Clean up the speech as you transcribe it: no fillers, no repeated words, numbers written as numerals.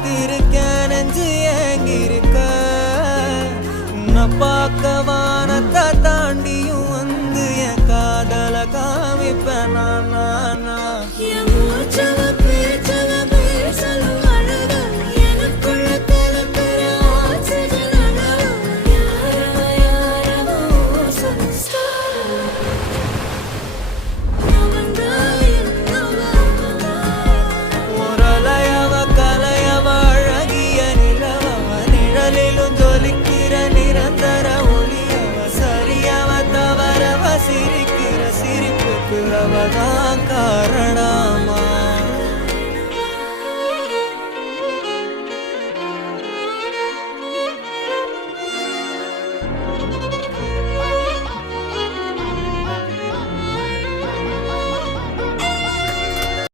காத்திருக்க நெஞ்சு ஏங்கிருக்க உன்னை பார்க்க வானத்தை தாண்டியும் வந்து என் காதல காமிப்பேன் நான் நிரந்தர ஒளியவ சரியவ தவறவ சிரிக்கிற சிரிப்புக்கு அவதான் காரணம்